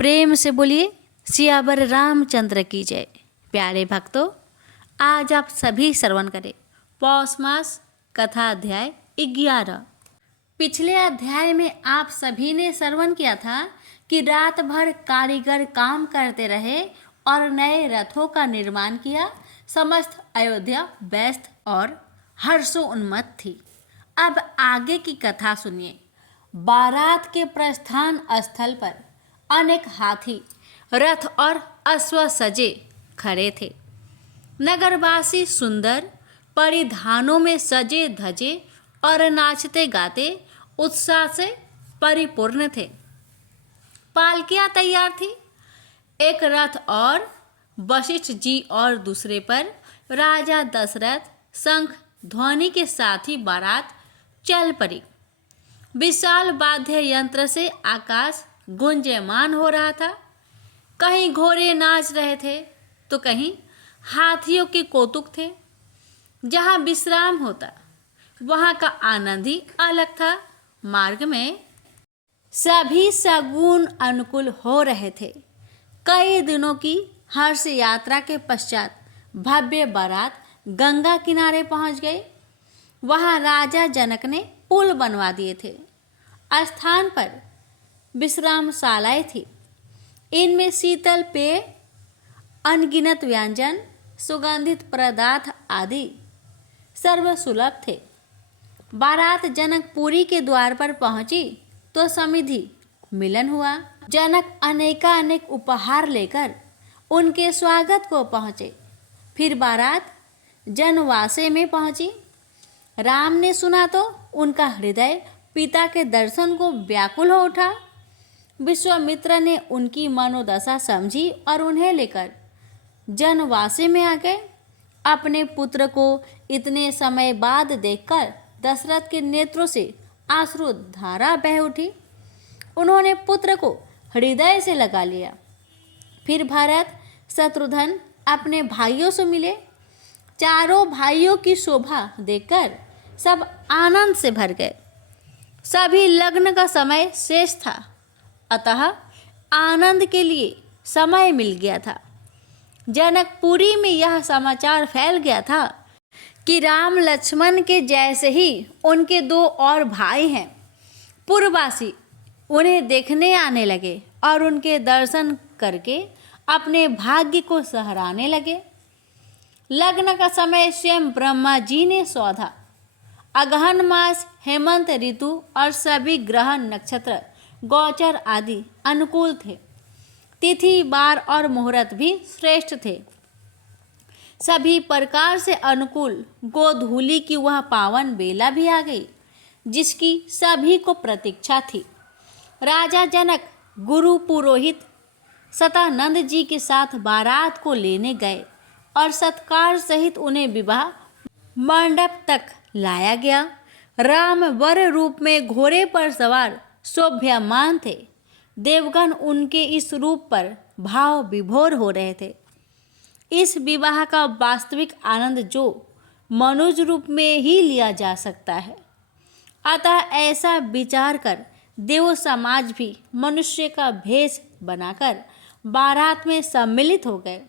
प्रेम से बोलिए सियावर रामचंद्र की जय। प्यारे भक्तों, आज आप सभी श्रवण करें पौष मास कथा अध्याय 11। पिछले अध्याय में आप सभी ने श्रवण किया था कि रात भर कारीगर काम करते रहे और नए रथों का निर्माण किया। समस्त अयोध्या व्यस्त और हर्षोन्मत्त थी। अब आगे की कथा सुनिए। बारात के प्रस्थान स्थल पर अनेक हाथी, रथ और अश्व सजे खड़े थे। नगरवासी सुंदर परिधानों में सजे धजे और नाचते गाते उत्साह से परिपूर्ण थे। पालकियां तैयार थी। एक रथ और वशिष्ठ जी और दूसरे पर राजा दशरथ शंख ध्वनि के साथ ही बारात चल पड़ी। विशाल वाद्य यंत्र से आकाश गुंजयमान हो रहा था। कहीं घोड़े नाच रहे थे तो कहीं हाथियों के कौतुक थे। जहाँ विश्राम होता वहाँ का आनंद ही अलग था। मार्ग में सभी सगुन अनुकूल हो रहे थे। कई दिनों की हर्ष यात्रा के पश्चात भव्य बारात गंगा किनारे पहुँच गई। वहाँ राजा जनक ने पुल बनवा दिए थे। स्थान पर विश्रामशालाएं थी। इनमें शीतल पेय, अनगिनत व्यंजन, सुगंधित पदार्थ आदि सर्वसुलभ थे। बारात जनकपुरी के द्वार पर पहुंची तो समृद्धि मिलन हुआ। जनक अनेक उपहार लेकर उनके स्वागत को पहुँचे। फिर बारात जनवासे में पहुंची। राम ने सुना तो उनका हृदय पिता के दर्शन को व्याकुल हो उठा। विश्वामित्र ने उनकी मनोदशा समझी और उन्हें लेकर जनवासे में आ गए। अपने पुत्र को इतने समय बाद देखकर दशरथ के नेत्रों से आंसू धारा बह उठी। उन्होंने पुत्र को हृदय से लगा लिया। फिर भरत शत्रुघ्न अपने भाइयों से मिले। चारों भाइयों की शोभा देखकर सब आनंद से भर गए। सभी लग्न का समय शेष था, अतः आनंद के लिए समय मिल गया था। जनकपुरी में यह समाचार फैल गया था कि राम लक्ष्मण के जैसे ही उनके दो और भाई हैं। पूर्ववासी उन्हें देखने आने लगे और उनके दर्शन करके अपने भाग्य को सहराने लगे। लग्न का समय स्वयं ब्रह्मा जी ने सौधा। अगहन मास, हेमंत ऋतु और सभी ग्रह नक्षत्र गोचर आदि अनुकूल थे। तिथि बार और मुहूर्त भी श्रेष्ठ थे। सभी प्रकार से अनुकूल गोधूली की वह पावन बेला भी आ गई जिसकी सभी को प्रतीक्षा थी। राजा जनक गुरु पुरोहित सतानंद जी के साथ बारात को लेने गए और सत्कार सहित उन्हें विवाह मंडप तक लाया गया। राम वर रूप में घोड़े पर सवार शोभ्यमान थे। देवगण उनके इस रूप पर भाव विभोर हो रहे थे। इस विवाह का वास्तविक आनंद जो मनुष्य रूप में ही लिया जा सकता है। अतः ऐसा विचार कर देव समाज भी मनुष्य का भेष बनाकर बारात में सम्मिलित हो गए।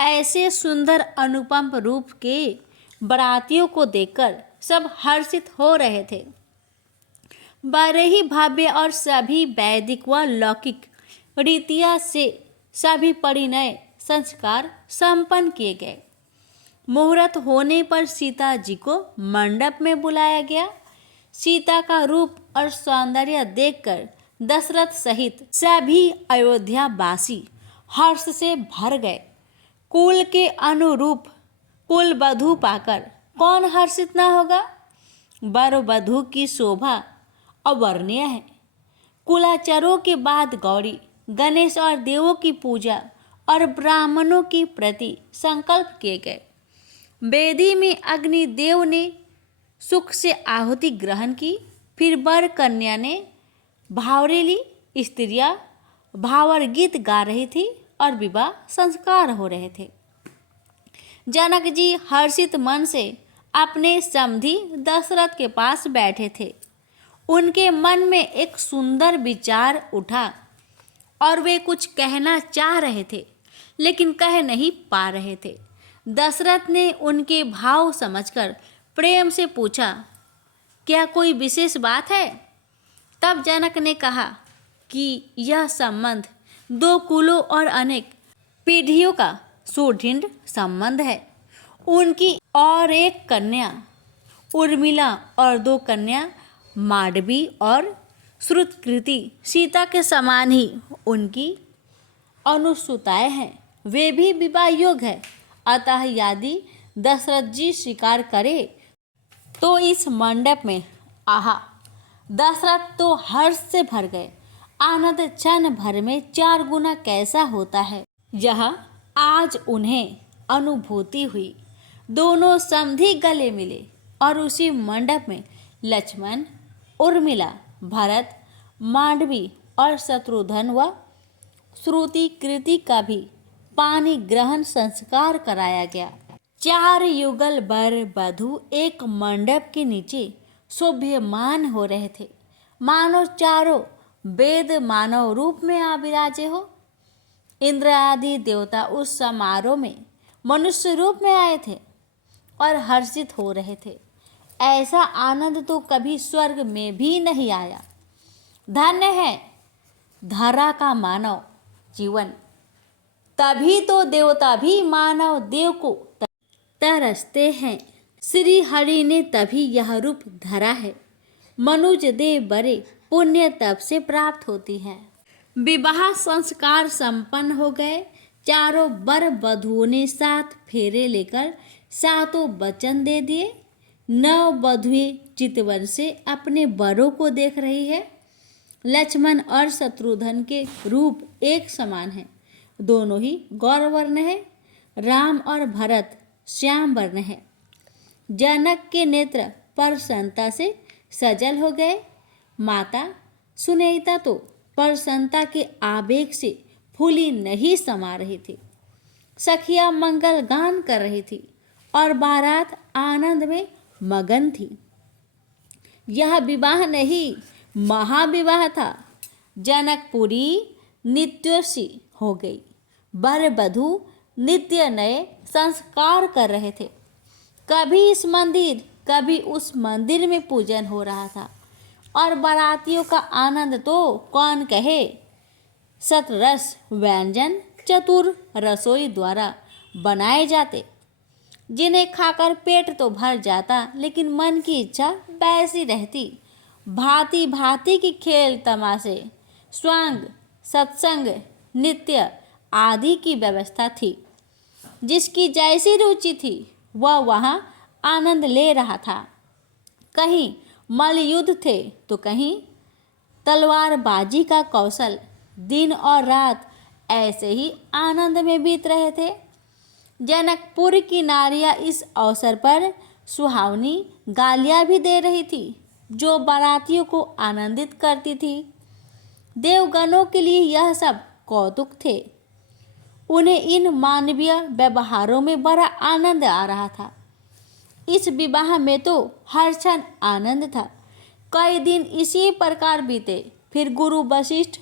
ऐसे सुंदर अनुपम रूप के बारातियों को देखकर सब हर्षित हो रहे थे। बड़े ही भव्य और सभी वैदिक व लौकिक रीतियां से सभी परिणय संस्कार संपन्न किए गए। मुहूर्त होने पर सीता जी को मंडप में बुलाया गया। सीता का रूप और सौंदर्य देखकर दशरथ सहित सभी अयोध्यावासी हर्ष से भर गए। कुल के अनुरूप कुल वधू पाकर कौन हर्षित न होगा। वर वधू की शोभा अवर्णनीय है। कुलाचारों के बाद गौरी, गणेश और देवों की पूजा और ब्राह्मणों की प्रति संकल्प किए गए। वेदी में अग्निदेव ने सुख से आहुति ग्रहण की। फिर वर कन्या ने भावरेली स्त्रियां भावर गीत गा रही थी और विवाह संस्कार हो रहे थे। जनक जी हर्षित मन से अपने समधी दशरथ के पास बैठे थे। उनके मन में एक सुंदर विचार उठा। और वे कुछ कहना चाह रहे थे लेकिन कह नहीं पा रहे थे। दशरथ ने उनके भाव समझकर प्रेम से पूछा, क्या कोई विशेष बात है? तब जनक ने कहा कि यह संबंध दो कुलों और अनेक पीढ़ियों का सुदृढ़ संबंध है। उनकी और एक कन्या उर्मिला और दो कन्या मांडवी और श्रुतकृति सीता के समान ही उनकी अनुसुताएं हैं। वे भी विवाह योग्य है। अतः यदि दशरथ जी स्वीकार करे तो इस मंडप में आहा। दशरथ तो हर्ष से भर गए। आनंद क्षण भर में 4 गुना कैसा होता है, यह आज उन्हें अनुभूति हुई। दोनों समधी गले मिले और उसी मंडप में लक्ष्मण, उर्मिला, भरत, मांडवी और शत्रुघ्न व श्रुतिकृति का भी पानी ग्रहण संस्कार कराया गया। 4 युगल वर वधू एक मंडप के नीचे शोभ्यमान हो रहे थे, मानो चारों वेद मानव रूप में आ विराजे हो। इंद्र आदि देवता उस समारोह में मनुष्य रूप में आए थे और हर्षित हो रहे थे। ऐसा आनंद तो कभी स्वर्ग में भी नहीं आया। धन्य है धरा का मानव जीवन, तभी तो देवता भी मानव देव को तरसते हैं। श्री हरि ने तभी यह रूप धरा है। मनुज देव बड़े पुण्य तप से प्राप्त होती है। विवाह संस्कार संपन्न हो गए। चारों वर वधुओं ने 7 फेरे लेकर 7 वचन दे दिए। 9 वधुएं चितवन से अपने वरों को देख रही है। लक्ष्मण और शत्रुघ्न के रूप एक समान है, दोनों ही गौरवर्ण है। राम और भरत श्याम वर्ण है। जनक के नेत्र प्रसन्नता से सजल हो गए। माता सुनीता तो प्रसन्नता के आवेग से फूली नहीं समा रही थी। सखिया मंगल गान कर रही थी और बारात आनंद में मगन थी। यह विवाह नहीं, महाविवाह था। जनकपुरी नित्योषी हो गई। वर वधू नित्य नए संस्कार कर रहे थे। कभी इस मंदिर कभी उस मंदिर में पूजन हो रहा था और बारातियों का आनंद तो कौन कहे। सतरस व्यंजन चतुर रसोई द्वारा बनाए जाते, जिन्हें खाकर पेट तो भर जाता लेकिन मन की इच्छा वैसी रहती। भांति भांति की खेल तमाशे, स्वांग, सत्संग, नृत्य आदि की व्यवस्था थी। जिसकी जैसी रुचि थी वह वहाँ आनंद ले रहा था। कहीं मल्लयुद्ध थे तो कहीं तलवारबाजी का कौशल। दिन और रात ऐसे ही आनंद में बीत रहे थे। जनकपुर की नारियां इस अवसर पर सुहावनी गालियां भी दे रही थी, जो बारातियों को आनंदित करती थी। देवगणों के लिए यह सब कौतुक थे। उन्हें इन मानवीय व्यवहारों में बड़ा आनंद आ रहा था। इस विवाह में तो हर क्षण आनंद था। कई दिन इसी प्रकार बीते। फिर गुरु वशिष्ठ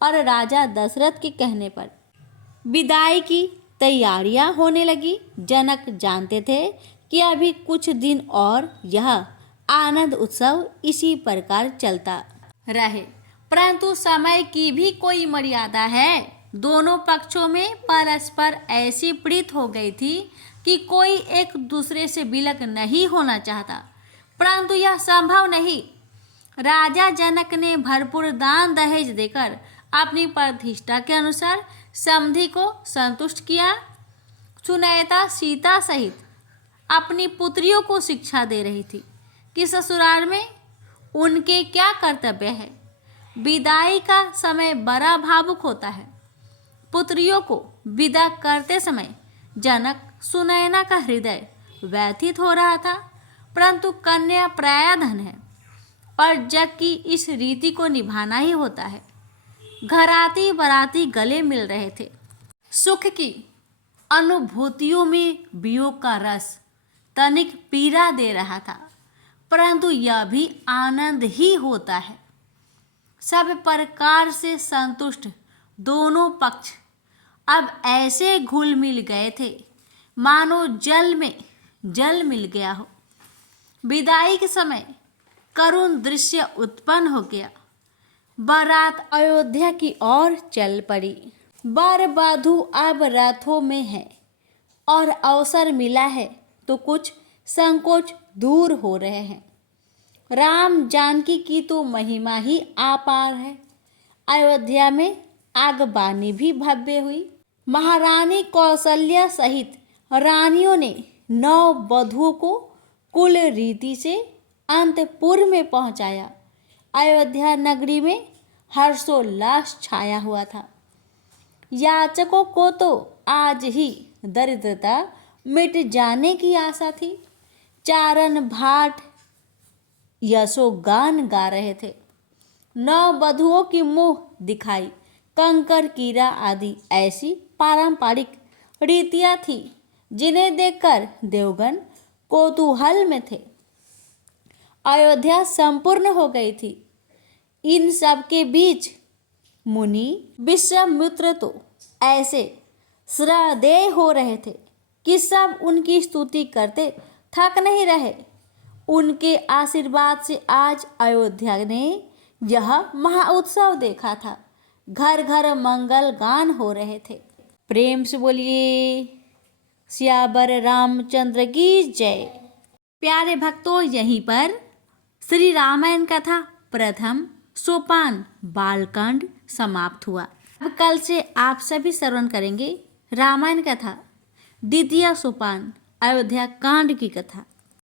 और राजा दशरथ के कहने पर विदाई की तैयारियां होने लगी। जनक जानते थे कि अभी कुछ दिन और यह आनंद उत्सव इसी प्रकार चलता रहे, परंतु समय की भी कोई मर्यादा है। दोनों पक्षों में परस्पर ऐसी प्रीत हो गई थी कि कोई एक दूसरे से विलग नहीं होना चाहता, परंतु यह संभव नहीं। राजा जनक ने भरपूर दान दहेज देकर अपनी प्रतिष्ठा के अनुसार समधि को संतुष्ट किया। सुनीता सीता सहित अपनी पुत्रियों को शिक्षा दे रही थी कि ससुराल में उनके क्या कर्तव्य है। विदाई का समय बड़ा भावुक होता है। पुत्रियों को विदा करते समय जनक सुनैना का हृदय व्यथित हो रहा था, परंतु कन्या प्राय धन है और जग की इस रीति को निभाना ही होता है। घराती बराती गले मिल रहे थे। सुख की अनुभूतियों में वियोग का रस तनिक पीड़ा दे रहा था, परंतु यह भी आनंद ही होता है। सब प्रकार से संतुष्ट दोनों पक्ष अब ऐसे घुल मिल गए थे मानो जल में जल मिल गया हो। विदाई के समय करुण दृश्य उत्पन्न हो गया। बारात अयोध्या की ओर चल पड़ी। वर वधू अब रथों में है और अवसर मिला है तो कुछ संकोच दूर हो रहे हैं। राम जानकी की तो महिमा ही अपार है। अयोध्या में आगबानी भी भव्य हुई। महारानी कौशल्या सहित रानियों ने नौ वधुओं को कुल रीति से अंतपुर में पहुंचाया। अयोध्या नगरी में हर्षोल्लास छाया हुआ था। याचकों को तो आज ही दरिद्रता मिट जाने की आशा थी। चारण भाट यशोगान गा रहे थे। नौ वधुओं की मुंह दिखाई, कंकर कीरा आदि ऐसी पारंपरिक रीतियां थी जिन्हें देखकर देवगण कौतूहल में थे। अयोध्या संपूर्ण हो गई थी। इन सब के बीच मुनि विश्वामित्र तो ऐसे श्रद्धेय हो रहे थे कि सब उनकी स्तुति करते थक नहीं रहे। उनके आशीर्वाद से आज अयोध्या ने यह महाउत्सव देखा था। घर घर मंगल गान हो रहे थे। प्रेम से बोलिए सियावर रामचंद्र की जय। प्यारे भक्तों, यहीं पर श्री रामायण कथा प्रथम सोपान बालकांड समाप्त हुआ। अब कल से आप सभी श्रवण करेंगे रामायण कथा द्वितीय सोपान अयोध्या कांड की कथा।